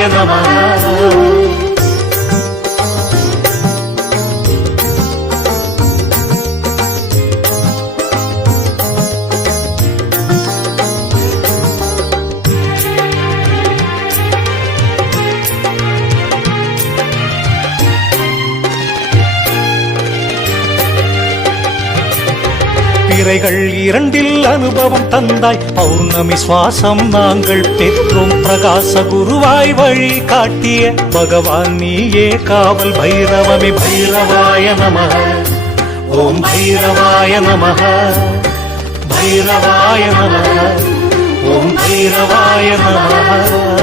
பைரவாய நம பிறைகள் இரண்டில் அனுபவம் தந்தாய். பௌர்ணமி சுவாசம் நாங்கள் பெற்றோம். பிரகாச குருவாய் வழி காட்டிய பகவான் நீயே. காவல் பைரவமி பைரவாய நம. ஓம் பைரவாய நம. பைரவாய நம. ஓம் பைரவாய நம.